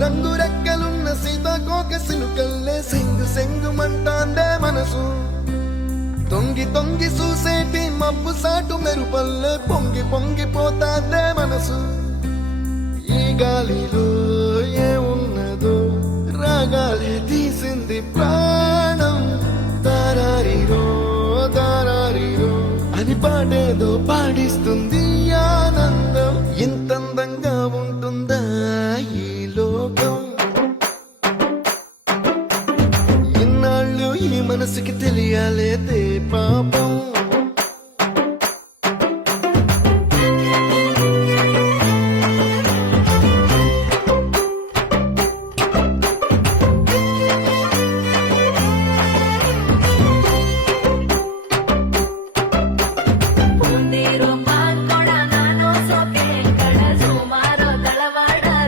రంగు రెక్కలున్న సీతాకోక సిలుకల్లే సెంగు సెంగుమంటాందే మనసు తొంగి తొంగి చూసేటి మబ్బు సాటు మెరుపల్లే పొంగి పొంగిపోతాందే మనసు ఈ గాలిలో ఏమున్నదో రాగాలే తీసింది ప్రాణం దారారిరో దారారిరో అని పాడేదో పాడిస్తుంది ఆనందం ఇంతందంగా ఉంటుందా ఈ లోకం